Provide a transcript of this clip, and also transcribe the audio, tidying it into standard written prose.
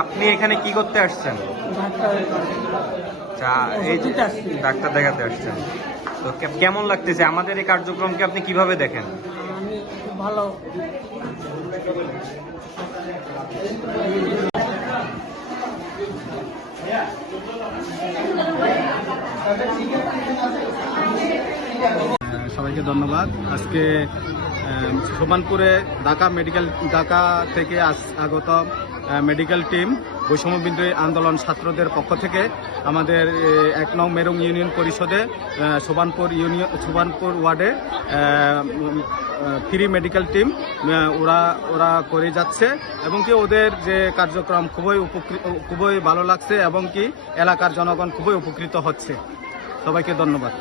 আপনি এখানে কি করতে আসছেন? এই ডাক্তার দেখাতে আসছেন। তো কেমন লাগতেছে আমাদের এই কার্যক্রমকে আপনি কিভাবে দেখেন? ভালো। সবাইকে ধন্যবাদ। আজকে সোপানপুরে ঢাকা থেকে আগত মেডিকেল টিম বৈষম্যবিরোধী আন্দোলন ছাত্রদের পক্ষ থেকে আমাদের ১ নং মেরুং ইউনিয়ন পরিষদে সোপানপুর ওয়ার্ডে ফ্রি মেডিকেল টিম ওরা করে যাচ্ছে এবং কি ওদের যে কার্যক্রম খুবই ভালো লাগছে এবং কি এলাকার জনগণ খুবই উপকৃত হচ্ছে। সবাইকে ধন্যবাদ।